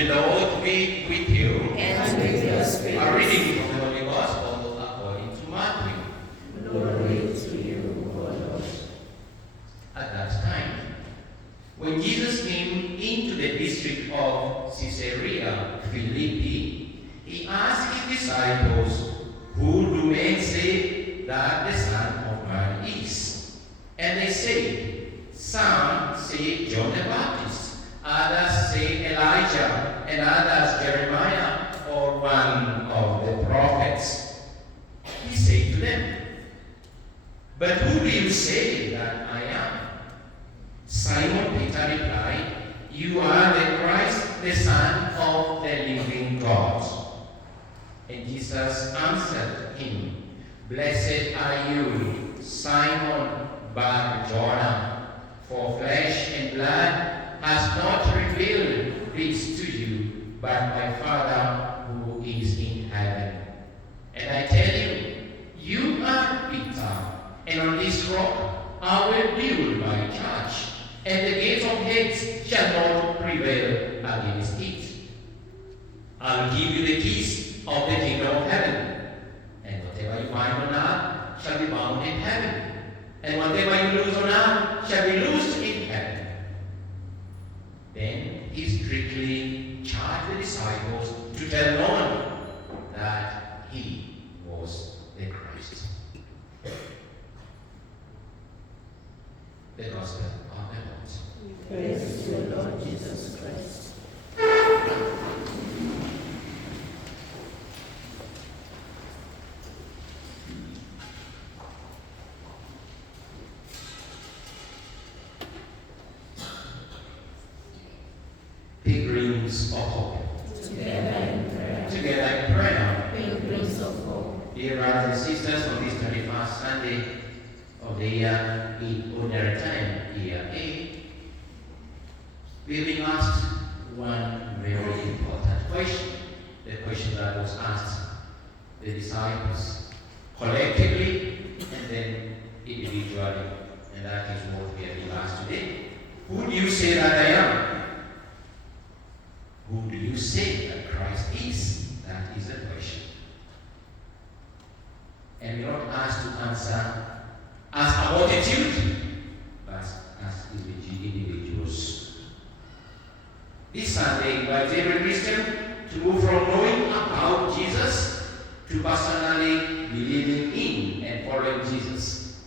The Lord be with you. And with your spirit. A reading from the Holy Gospel according to Matthew. Glory to you, O Lord. At that time, when Jesus came into the district of Caesarea Philippi, he asked his disciples, "Who do men say that the Son of Man is?" And they said, "Some say John the Baptist, others say Elijah, and others Jeremiah, or one of the prophets." He said to them, "But who do you say that I am?" Simon Peter replied, "You are the Christ, the Son of the living God." And Jesus answered him, "Blessed are you, Simon Bar-Jonah, for flesh and blood has not revealed this to you, but my Father who is in heaven. And I tell you, you are Peter, and on this rock I will build my church, and the gates of Hades shall not prevail against it. I'll give you the keys of the kingdom of heaven, and whatever you bind on earth shall be bound in heaven, and whatever you loose on earth shall be loosed in heaven." Then he strictly charged the disciples to tell no one that he was the Christ. The Gospel of the Lord. Praise to you, Lord Jesus Christ. Pilgrims of hope. Together in prayer. Together in prayer. Pilgrims of hope. Dear brothers and sisters, on this 21st Sunday of the year in ordinary time, year A, we've been asked one very important question. The question that was asked the disciples collectively and then individually. And that is what we have been asked today. Who do you say that I am? Who do you say that Christ is? That is the question. And we're not asked to answer as a multitude, but as individuals. This Sunday invites every Christian to move from knowing about Jesus to personally believing in and following Jesus.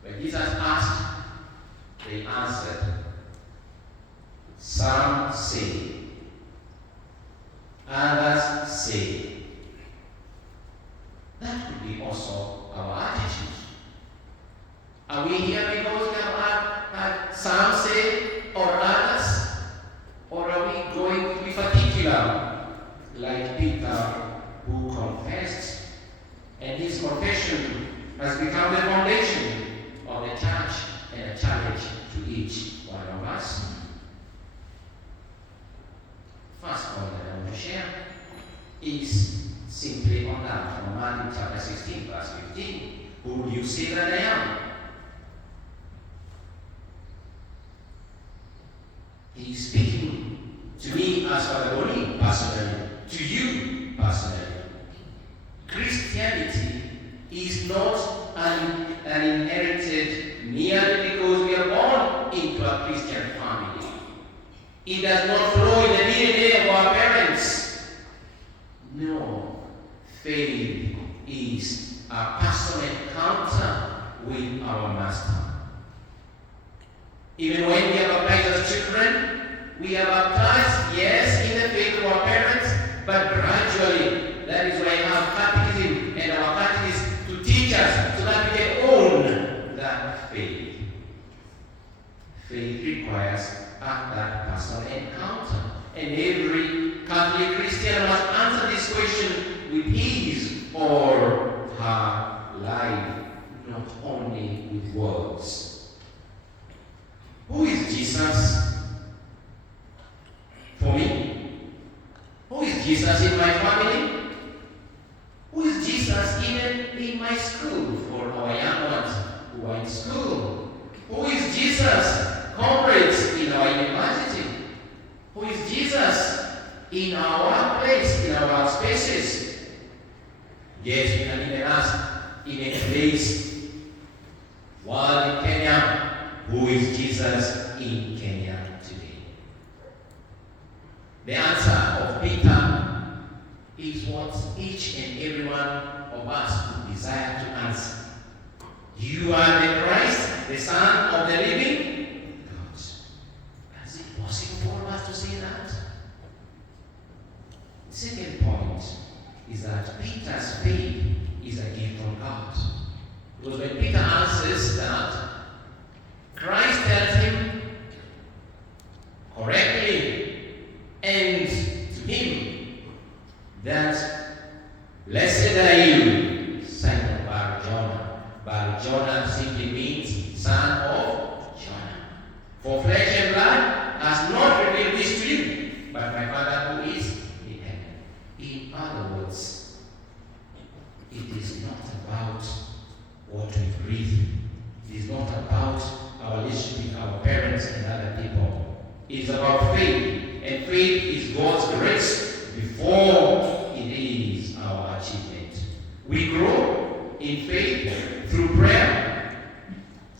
When Jesus asked, they answered. Some say, others say. That could be also our attitude. Are we here because we have had some say or others? Or are we going to be particular, like Peter, who confessed, and his confession has become the foundation of the church and a challenge to each one of us? First point that I want to share is simply on that from Matthew chapter 16, verse 15. Who do you say that I am? He is speaking to me as Father Boni personally, to you personally. Christianity is not an inherited merely because we are born into a Christian family. It does not flow in the DNA of our parents. No, faith is a personal encounter with our Master. Even when we are baptized as children, we are baptized, yes, in the faith of our parents, but gradually. That is why we have catechism and our catechist to teach us so that we can own that faith. Faith requires that personal encounter. And every Catholic Christian must answer this question with his or her life, not only with words. Who is Jesus for me? Who is Jesus in my family? Who is Jesus even in my school for our young ones who are in school? Who is Jesus, comrades, in our university? Who is Jesus in our workplace, in our spaces. Yes, we can even ask in a place, world in Kenya, who is Jesus in Kenya today? The answer of Peter is what each and every one of us would desire to answer. You are the Christ, the Son of the living God. Is it possible for us to say that? The second point is that Peter's faith is a gift from God. Because when Peter answers that, Christ tells him correctly and to him that blessed are you, son of Bar-Jonah. Bar-Jonah simply means son of Jonah. For flesh and blood has not revealed this to you, but my Father who is in heaven. In other words, it is not about what we breathe. It is not about our relationship with our parents and other people. It is about faith, and faith is God's grace before it is our achievement. We grow in faith through prayer.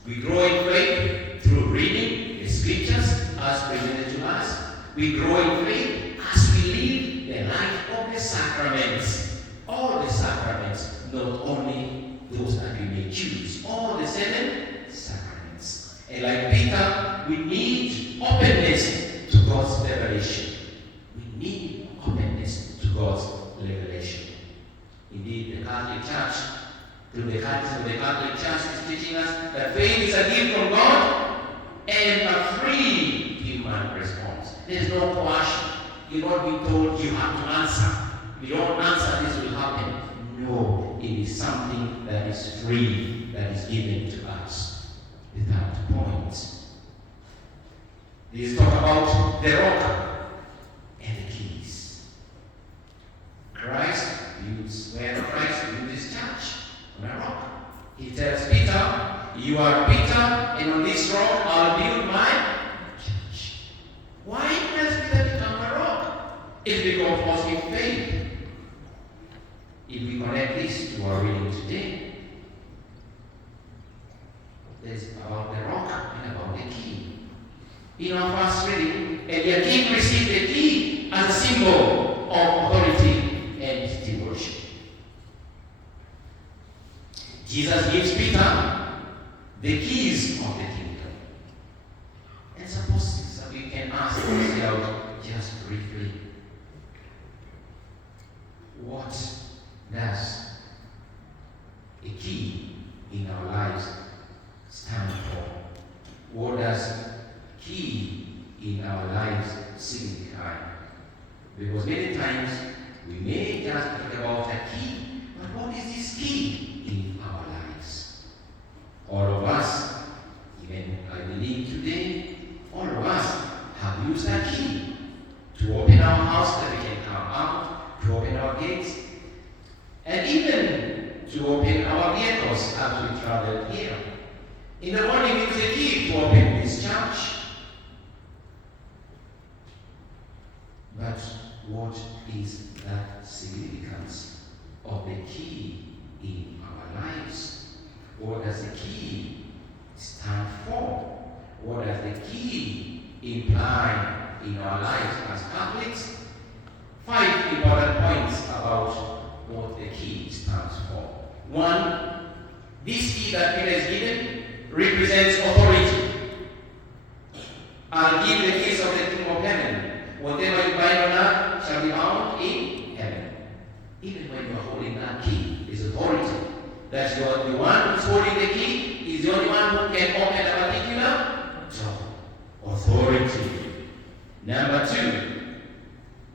We grow in faith through reading the scriptures as presented to us. We grow in faith as we live the life of the sacraments. All the sacraments, not only those that we may choose, all the 7 sacraments. And like Peter, we need openness to God's revelation. We need openness to God's revelation. Indeed, the Catholic Church, through the Catechism of the Catholic Church, is teaching us that faith is a gift from God and a free human response. There is no coercion. You're not being told you have to answer. If you don't answer, this will happen. No, it is something that is free, that is given to us without points. Let's talk about the rock and the keys. Christ builds his church on a rock. He tells Peter, you are Peter, and on this rock I'll build my church. Why does Peter become a rock? It's because of his faith. If we connect this to our reading today, there's about the rock and about the key. In our first reading, Eliakim received the key as a symbol of authority and devotion. Jesus gives Peter the keys of the kingdom. And suppose that we can ask ourselves just briefly, what does a key in our lives stand for? What does key in our lives signify? Because many times we may just think about a key, but what is this key in our lives? All of us, even I believe today, all of us have used a key to open our house that we can come out, to open our gates, and even to open our vehicles as we travel here. In the morning, we use a key to open this church. But what is that significance of the key in our lives? What does the key stand for? What does the key imply in our lives as Catholics? 5 important points about what the key stands for. 1, this key that Peter is given represents authority. I'll give the keys of the kingdom of heaven. Whatever you bind on earth shall be bound in heaven. Even when you are holding that key, is authority. That's the one who's holding the key is the only one who can open a particular door. Authority. Number 2,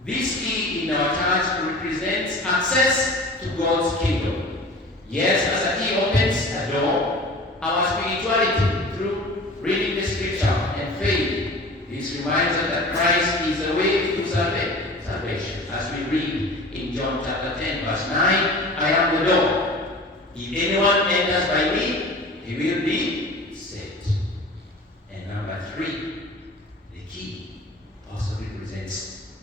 this key in our church represents access to God's kingdom. Yes, as a key opens a door, our spirituality through reading the scripture and faith. This reminds us that Christ is the way to salvation. As we read in John chapter 10, verse 9, I am the door. If anyone enters by me, he will be saved. And number 3, the key also represents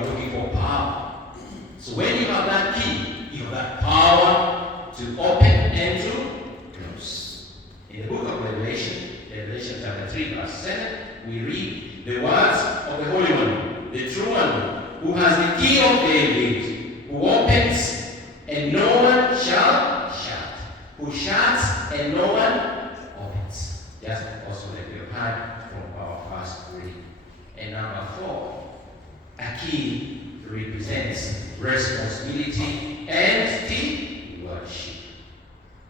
are looking for power. So when you have that key, you have that power to open and to close. In the book of Revelation, Revelation chapter 3, verse 7, we read the words of the Holy One, the true one, who has the key of David, who opens and no one shall shut, who shuts and no one opens. Just also like we have heard from our first reading. And number 4, a key represents responsibility and stewardship.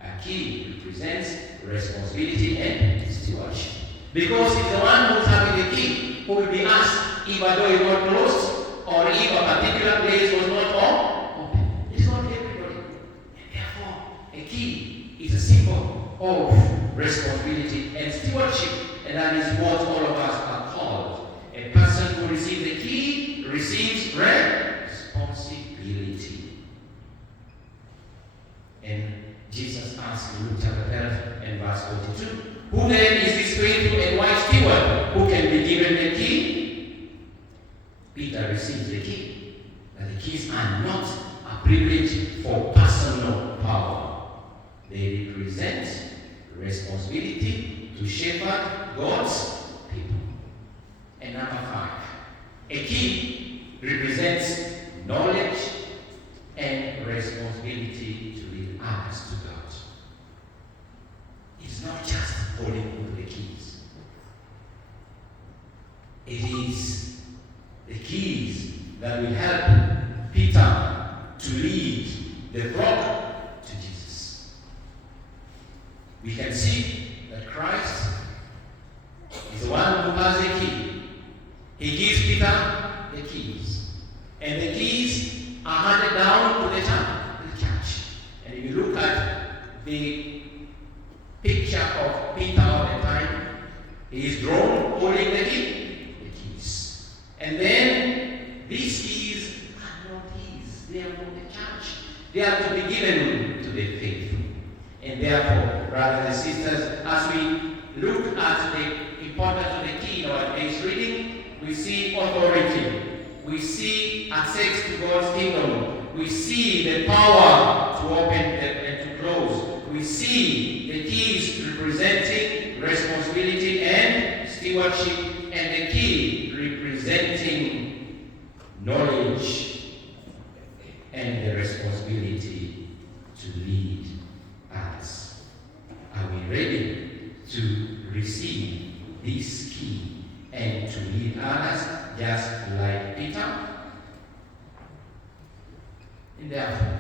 A key represents responsibility and stewardship. Because it's the one who's having the key who will be asked if a door is not closed or if a particular place was not open. It's not everybody. And therefore, a key is a symbol of responsibility and stewardship. And that is what all of us are called. A person who receives the key receives responsibility. And Jesus asked in Luke chapter 12 and verse 42, who then is this faithful and wise steward who can be given the key? Peter receives the key. But the keys are not a privilege for personal power. They represent responsibility to shepherd God's people. And number 5, a key represents knowledge and responsibility to lead others to God. It's not just holding on to the keys. It is the keys that will help Peter to lead the flock to Jesus. We can see that Christ is the one who has the key. He gives Peter the keys. And the keys are handed down to the church. And if you look at the picture of Peter all the time, he is drawn holding the keys. And then these keys are not his. They are from the church. They are to be given to the faithful. And therefore, brothers and sisters, as we look at the importance of the key in our today's reading, we see authority. We see access to God's kingdom. We see the power to open and to close. We see the keys representing responsibility and stewardship, and the key representing knowledge and the responsibility to lead others. Are we ready to receive this key and to lead others just like Peter? And therefore,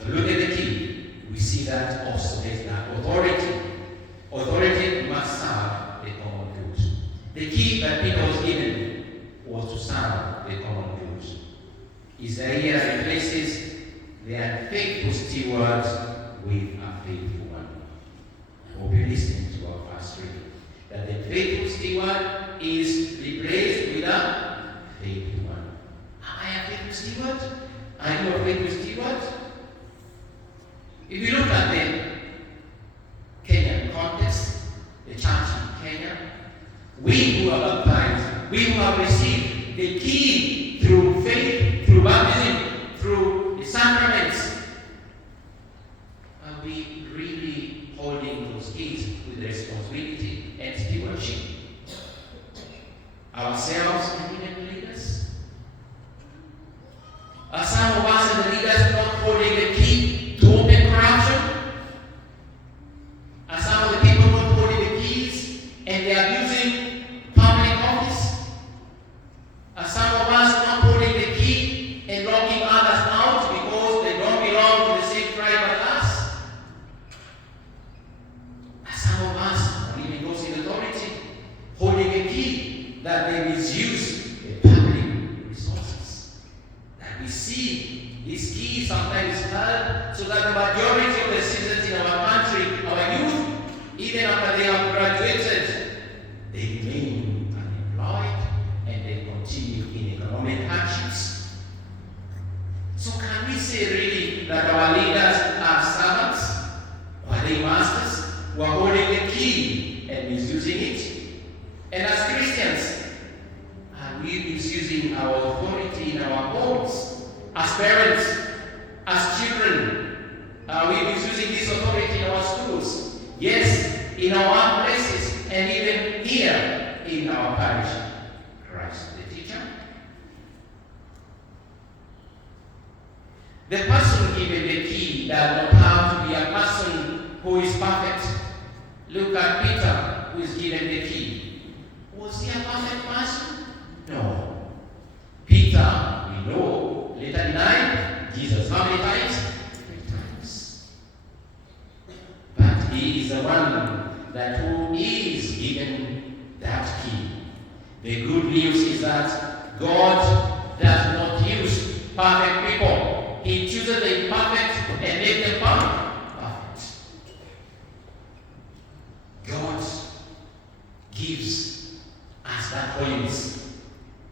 if you look at the key, we see that also there's that authority. Authority must serve the common good. The key that Peter was given was to serve the common good. Isaiah replaces the unfaithful steward with a faithful one. We'll be listening to our first reading. That the faithful steward is replaced with a faithful one. Am I a faithful steward? Are you a faithful steward? If you look at the Kenyan context, the church in Kenya, we who are baptized, we who have received the key through faith, through baptism, through the sacraments, are we really holding those keys with responsibility and stewardship? Ourselves and even leaders? Are some of us and the leaders not holding the key to open corruption? Are some of the people not holding the keys and they are using public office? Are some of us not holding the key and locking others out because they don't belong to the same tribe as us? Are some of us, or even those in authority, holding a key that they misuse the public resources? That we see this key sometimes held so that the majority of the citizens in our country, our youth, even after they have graduated, they remain unemployed and they continue in economic hardships. So can we say really that our leaders are servants? Or are they masters who are holding the key and misusing it? And as Christians, are we misusing our authority in our homes, as parents, as children? Are we misusing this authority in our schools? Yes, in our workplaces, and even here in our parish. Christ the teacher. The person given the key does not have to be a person who is perfect. Look at Peter, who is given the key. Was he a perfect person? No. Peter, we know, later denied Jesus. How many times? 3 times. But he is the one that who is given that key. The good news is that God does not use perfect people. He chooses the imperfect and makes them perfect. God gives us that holiness.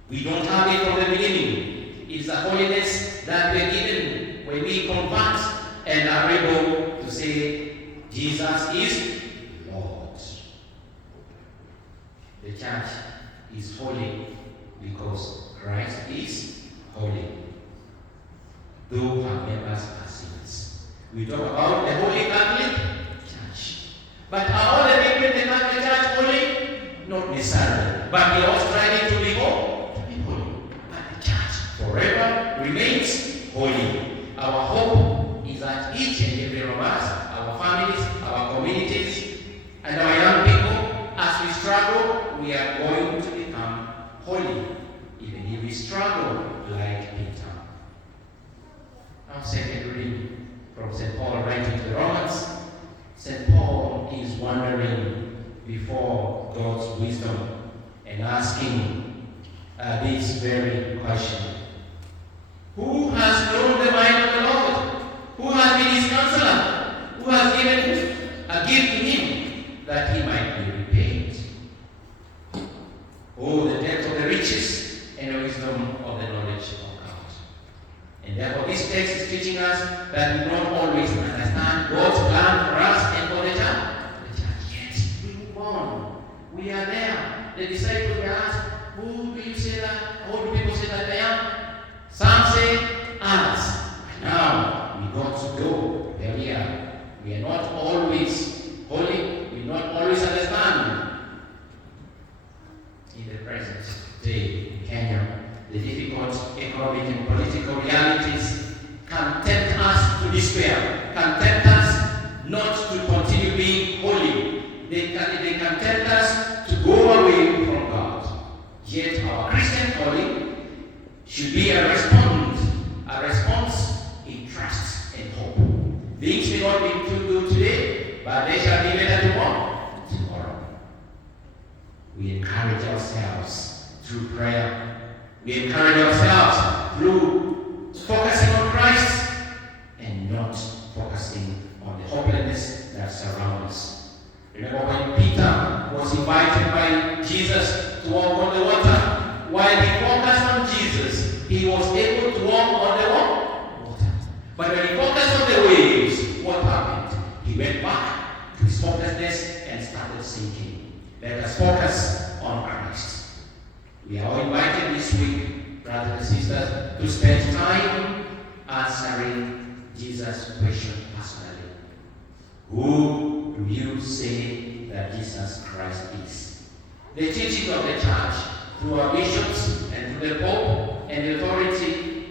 We don't have it from the beginning. It's a holiness that we're given when we convert and are able to say, Jesus is Lord. The church is holy because Christ is holy. Though our members are sinners. We talk about the Holy Catholic Church. But are all the people in the Catholic Church holy? Not necessarily. But we are all striving to be holy. But the church forever remains holy. Our hope is that each and every one of us, our families, our communities, and our young people, as we struggle, we are going to become holy. Even if we struggle like Peter. Now, second reading from St. Paul writing to the Romans. St. Paul is wondering before God's wisdom and asking this very question. Who has known the mind of the Lord? Who has been his counselor? Who has given a gift to him that he might be repaid? Oh, the depth of the riches and the wisdom of the knowledge of God. And therefore this text is teaching us that we don't always understand God's plan for us and for the church. Yet we move on. We are there. The disciples were asked, who do you say that? How do people say that they are? Some say others. And now we got to go where we are. We are not always holy. We not always understand. In the present day in Kenya, the difficult economic and political realities can tempt us to despair, can tempt us not to continue being holy. They can tempt us to go away from God. Yet our Christian calling should be a response in trust and hope. Things may not be too good today, but they shall be better tomorrow. We encourage ourselves through prayer. We encourage ourselves through focusing on Christ and not focusing on the hopelessness that surrounds us. Remember when Peter was invited by Jesus to walk on the water? While he focused on Jesus, he was able to walk on the water. But when he focused on the waves, what happened? He went back to his hopelessness and started sinking. Let us focus on Christ. We are all invited this week, brothers and sisters, to spend time answering Jesus' question personally. Who do you say that Jesus Christ is? The teaching of the church, through our bishops and through the Pope and the authority,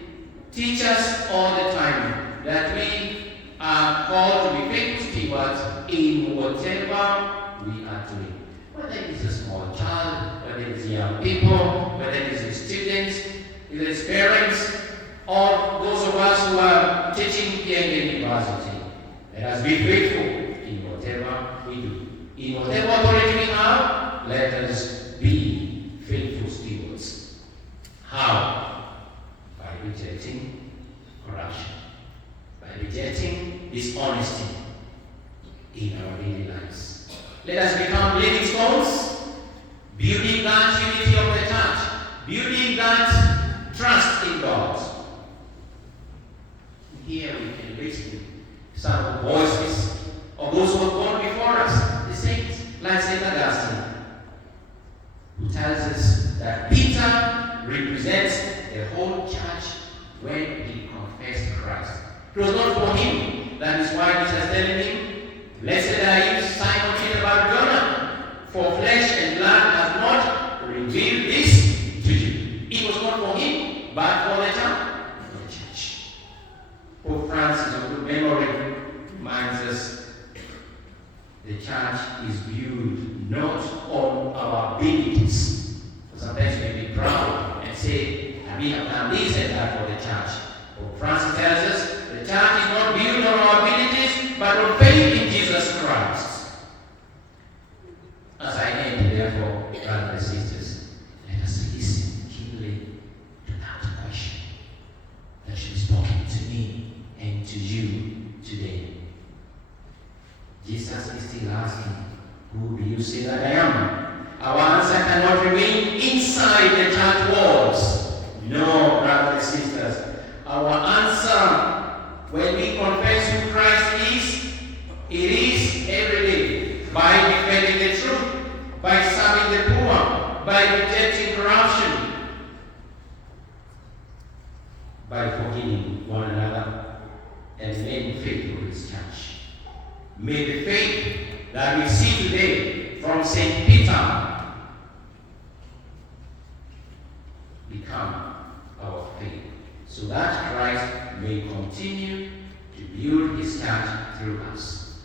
teach us all the time that we are called to be faithful stewards in whatever we are doing. Whether it is a small child, whether it is young people, whether it is students, whether it is parents, or those of us who are teaching here in the university. Let us be faithful in whatever we do. In whatever authority we have, let us be faithful stewards. How? By rejecting corruption, by rejecting dishonesty in our daily lives. Let us become living stones, building that unity of the church, building that trust in God. Here we can listen to some of the voices of those who have gone before us, the saints, like St. Augustine, who tells us that Peter It was not for him. That is why Jesus is telling him, blessed are you, Simon Peter Bar-Jonah, for flesh and blood has not revealed this to you. It was not for him, but for the church. Pope Francis, of good memory, reminds us the church is viewed not on our abilities. Sometimes we may be proud and say, we have done this and that for the church. Pope Francis tells us the church is not built on our abilities, but on faith in Jesus Christ. As I end, therefore, brothers and sisters, let us listen keenly to that question that should be spoken to me and to you today. Jesus is still asking, who do you say that I am? Our answer cannot remain inside the church walls. No, brothers and sisters. Our answer, when we confess who Christ is, it is every day by defending the truth, by serving the poor, by rejecting corruption, by forgiving one another, and remaining faithful to His church. May the faith that we see today from St. Peter become our faith, so that Christ may continue to build His church through us.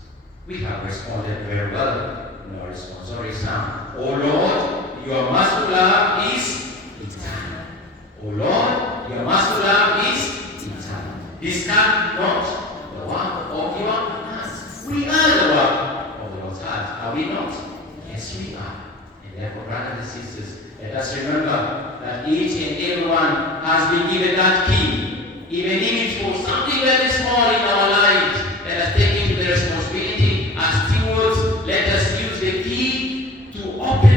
We have responded very well in our responsory psalm. O Lord, your merciful love is eternal. O Lord, your merciful love is eternal. Discard not the work of your hands. We are the work of the Lord's hands, are we not? Yes, we are. And therefore, brothers and sisters, let us remember that each and everyone has been given that key. Even if it's for something very small in our lives, let us take into the responsibility as stewards. Let us use the key to open